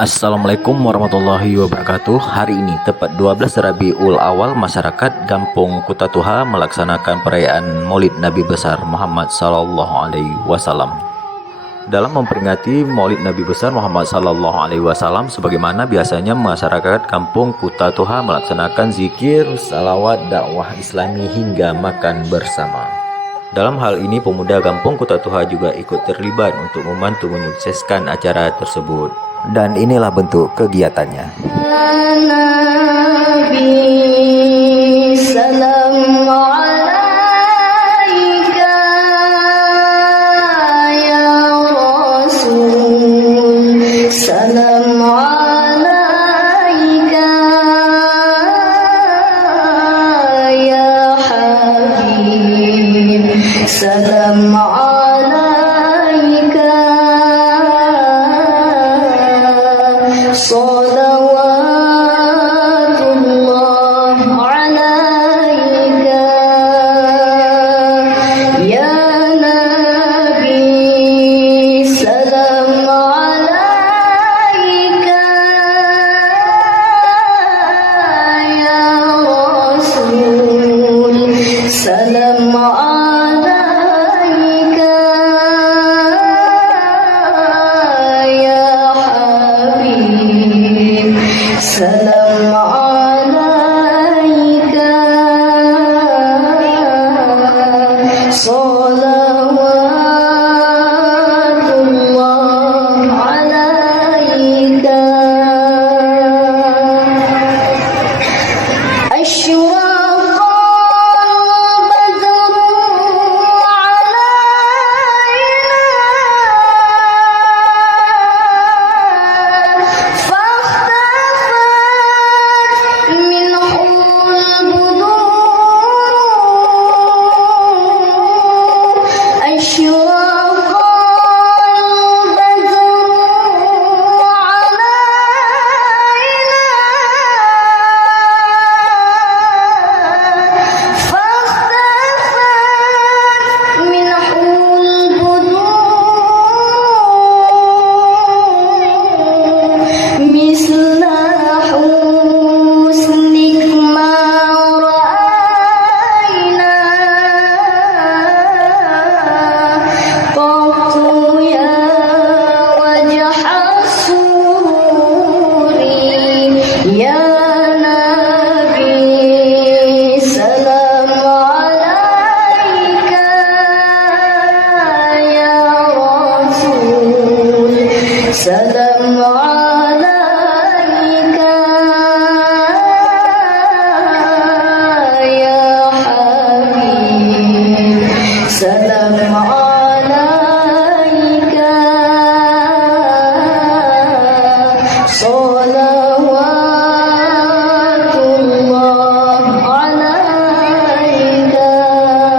Assalamualaikum warahmatullahi wabarakatuh. Hari ini tepat 12 Rabiul Awal, masyarakat Kampung Kutatuha melaksanakan perayaan Maulid Nabi besar Muhammad sallallahu alaihi wasallam. Dalam memperingati Maulid Nabi besar Muhammad sallallahu alaihi wasallam, sebagaimana biasanya masyarakat Kampung Kutatuha melaksanakan zikir, salawat, dakwah Islami hingga makan bersama. Dalam hal ini, pemuda Kampung Kutatuha juga ikut terlibat untuk membantu menyukseskan acara tersebut. Dan inilah bentuk kegiatannya. Salam alaika salawatullah alaika ya Nabi, salam alaika ya Rasul, salam salam